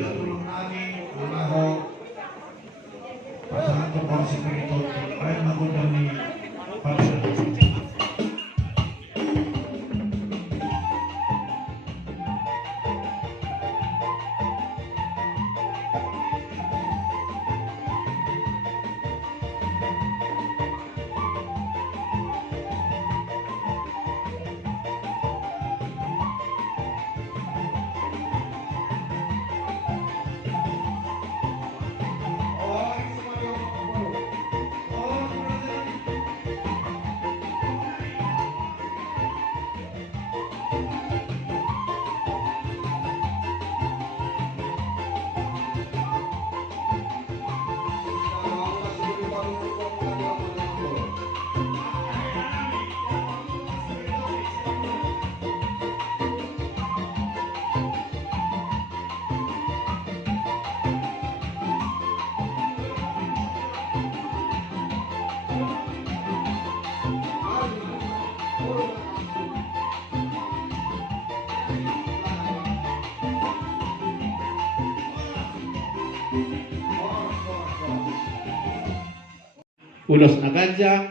tulong namin, ako, pasangan ko po si Pirito, ay magundang ni Pastor. Ulos na ganja,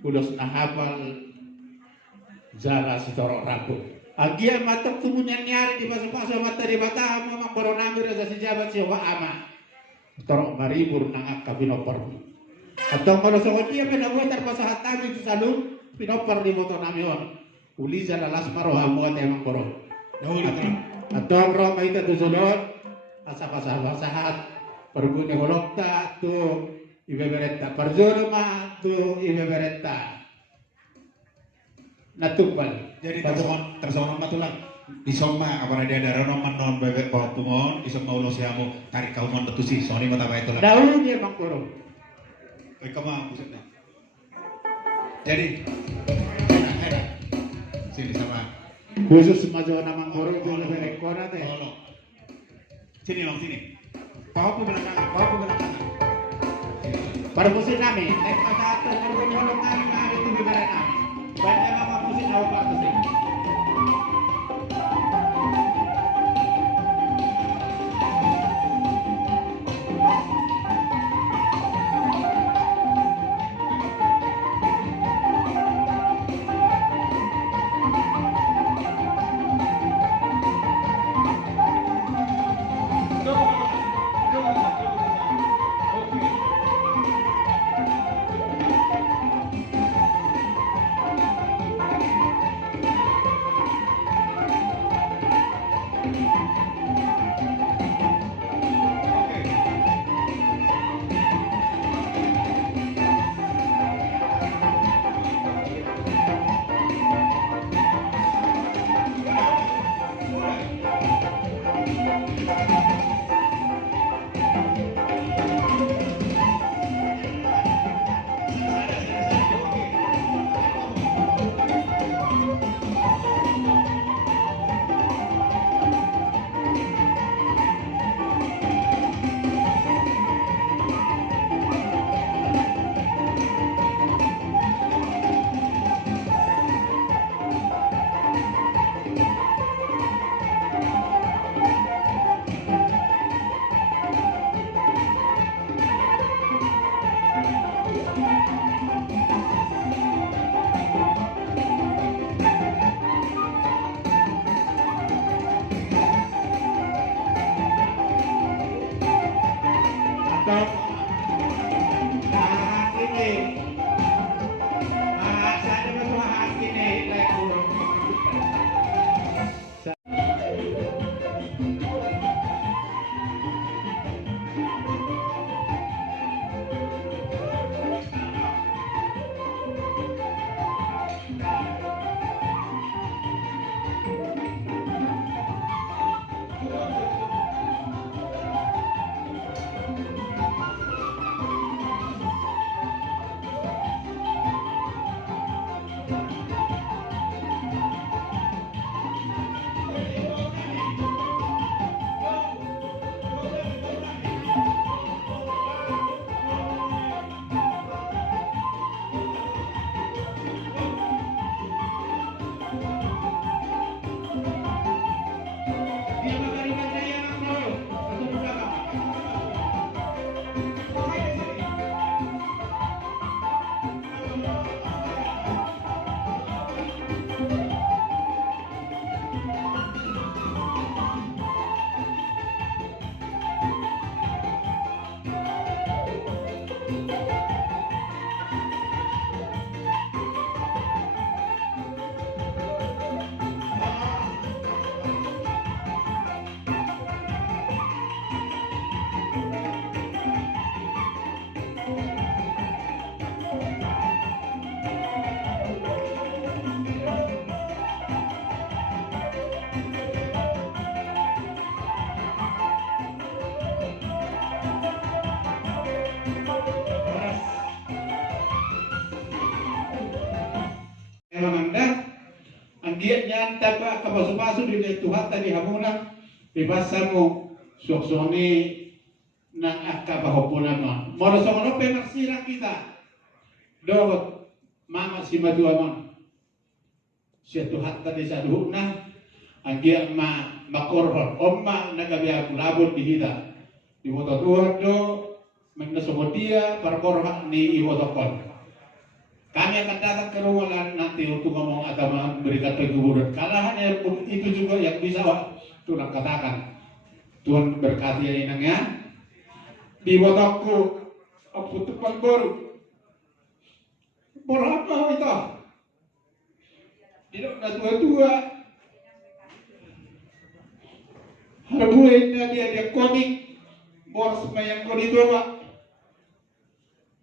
ulos na hafal, zara si Toro Rabu. Agia matok tumunyan nyari di pasal-pasal mata di mata mama koronami rasa si jabat si wa ama. Toro maribur nang akabinopor. Atau kalau soal dia penabuh terpasahat kami itu salung pinopor di motor nami on. Uliza lalas maro hamuat emang koro. Atau roh kaita tu solot asa-pasahat pergune holokta tu ibe beretta perjolma tu ibe beretta natumpal jadi tersonon matulang isoma apa dia ada roman non bebek bawa tumon isoma ulos yamu tarik kauman betusi soni mata baik tulang daun dia mangkoro kama pusatnya jadi enak sini sama khusus maju nama mangkoro itu lebih rekor teh sini long sini papu belakangan baru musim kami naik mata atas baru kami itu bicara kami banyak mama musim awal musim Anggiat nyanta ba kapasu-pasu di Tuhan tadi hamuna bebasa mo suksoni nang akabahopuna mo. Moro sono pemarsira kita. Dogot mama si madua mo. Siya Tuhan tadi sa duhuna anggiat makorhon omma nagabiya kulabot di hita. Di moto Tuhan do mengesomodia perkorhak ni iwotokon. Kami akan datang ke ruangan nanti untuk ngomong atau memberikan penghiburan. Kalahannya itu juga yang bisa Tuhan katakan. Tuhan berkati ya inangnya. Di wotokku aku tepat baru. Berapa itu? Tidak ada tua-tua. Harbuinnya dia komik. Bos yang kau dibawa.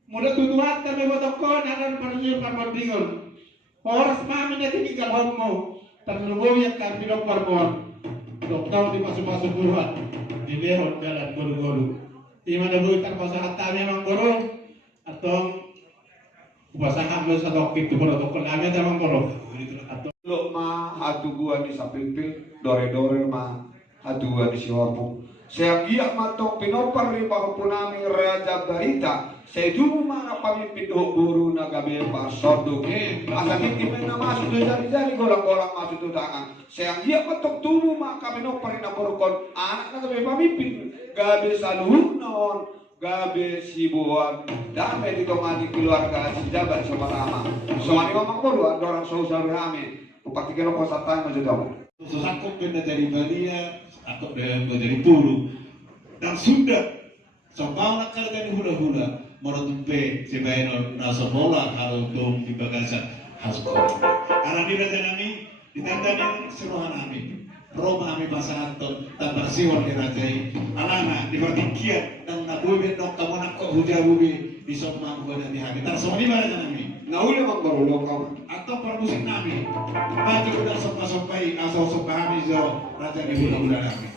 Mudah tutuan tapi botokon akan persiap kamar bingung. Horas mami nanti tinggal homo. Terlalu yang kami dokter pon. Dokter di masuk-masuk buruan. Di lehon jalan golu-golu. Di mana bukan pasangan kami memang golu atau pasangan lu satu itu protokol kami memang golu. Atau lo ma hatu gua di sapipil dore-dore ma hatu gua di siwarpu. Saya giat matok pinopar riba punami raja barita. Saya dulu mana pamimpin guru nagabe pasodo. Asa kiti mena masuk tu jari-jari golang-golang masuk tu tangan. Saya giat matok tubuh maka pinopar ina borokon anak nagabe pamimpin gabe salunon gabe sibuan damai di tomati keluarga si jabat sama lama. Soalnya memang bodoh ada orang saudara kami. Upati kilo kosatan maju dong. Aku pernah dari Balia, aku dari Puru, dan sudah sebab nak dari hula-hula, menutupi sebagian rasa bola kalau dom di bagasan hasil. Karena di raja kami ditandani seruan kami, Roma kami pasangan tak bersiwan di raja ini. Alana di pertikian dan nabubi dok kamu nak kok hujabubi di somang gua dan di kami. Tak semua di raja kami. Nauli memang baru lokal. Atau permusik nami maju udah sopa-sopai asal sopa kami zo raja di bulan-bulan kami.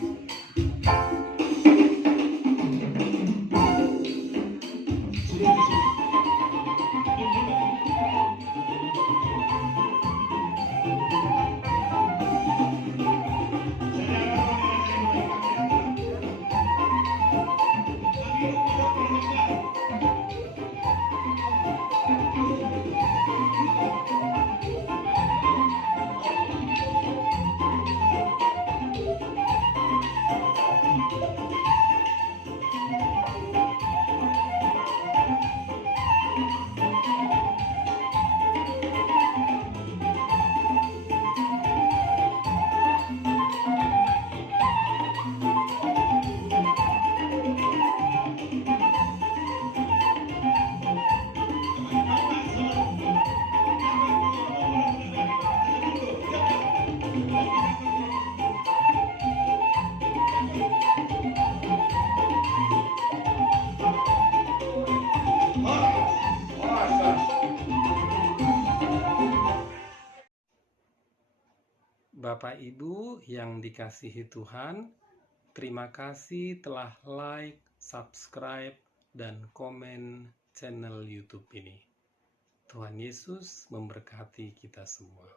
Bapak Ibu yang dikasihi Tuhan, terima kasih telah like, subscribe, dan komen channel YouTube ini. Tuhan Yesus memberkati kita semua.